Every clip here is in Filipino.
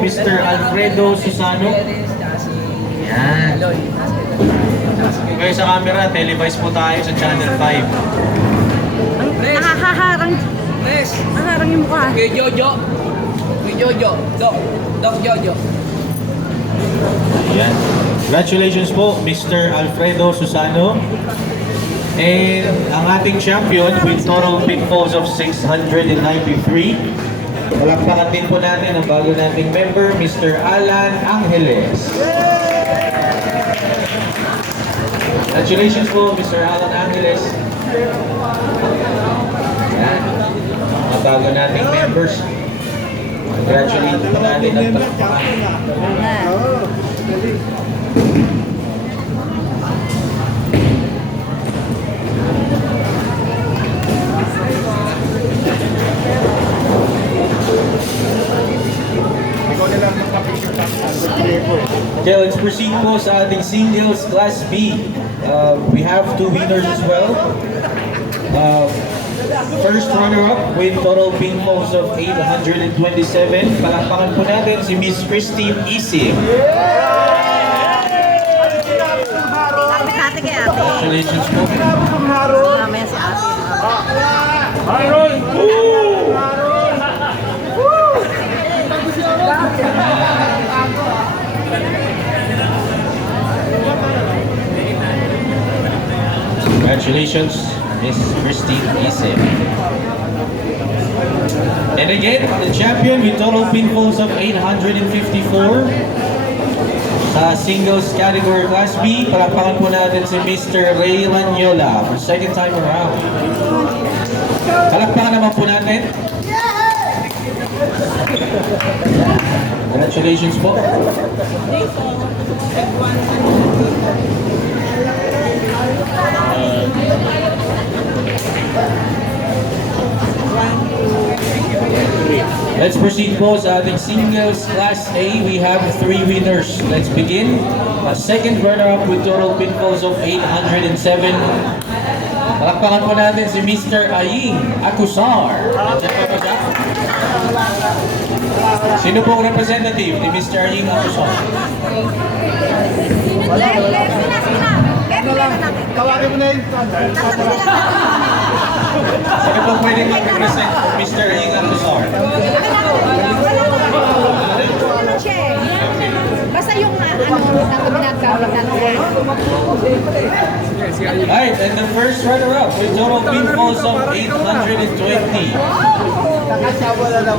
Mr. Alfredo Susano. Yan. Okay, sa camera, televised po tayo sa Channel 5. Nakaharang. Nakaharang yung mukha. Kay Jojo. Kay Jojo. Doc Jojo. Yan. Congratulations po, Mr. Alfredo Susano. And ang ating champion with total pinfalls of 693. Palakpakan din po natin ang bago nating member, Mr. Alan Angeles. Congratulations po, Mr. Alan Angeles. Yan. Ang bago nating members. Congratulations po natin ang palakpakan. Okay, let's proceed po sa ating singles class B. We have two winners as well. First runner-up with total pinfalls of 827. Palakpakan po natin si Miss Christine Isim. Ate kay ate. Congratulations po. Mamaya si ate. Congratulations, Miss Christine Isim. And again, the champion with total pinfalls of 854. Sa singles category class B, palakpakan po natin si Mr. Ray Lanyola for second time around. Palakpakan naman po natin. Congratulations po. Let's proceed po sa ating singles class A. We have three winners. Let's begin. A second runner-up with total pinfalls of 807. Palakpakan po natin si Mr. Aying Acusar. Sino po ang representative ni Mr. Aying Acusar? Tawagin mo na yun. Sino po pwedeng mag-represent Mr. Aying Acusar? Basta yung nagkawag natin. Alright, and the first runner-up with total pinfalls of 820.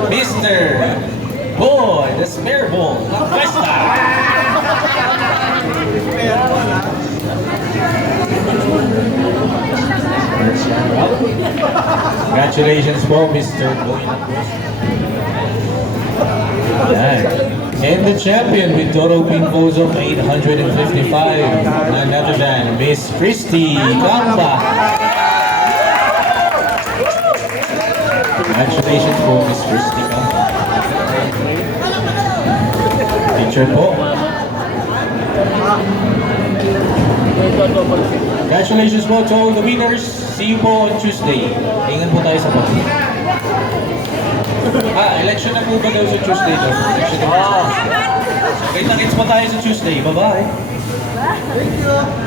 Mr. Boy, the spare ball, Cuesta. Congratulations po, Mr. Boy. And the champion with total pinfalls of 855, none other than Miss Christy Gamba. Congratulations po, Miss Christy Gamba. Picture po. Congratulations po to all the winners. See you po on Tuesday. Ingat po tayo sa pagkakas. Election na po ba daw sa Tuesday daw? Election na po. Okay, nakits po tayo sa Tuesday. Bye-bye. Thank you.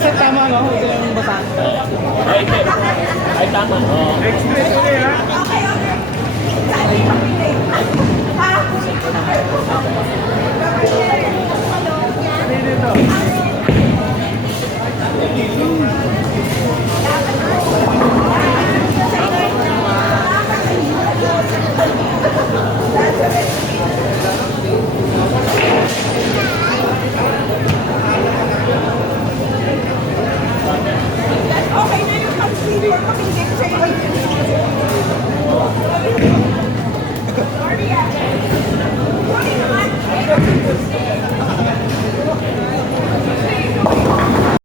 Kasi tama nga ho, yung bataan. Ay, tama. Express ko ha? Dito.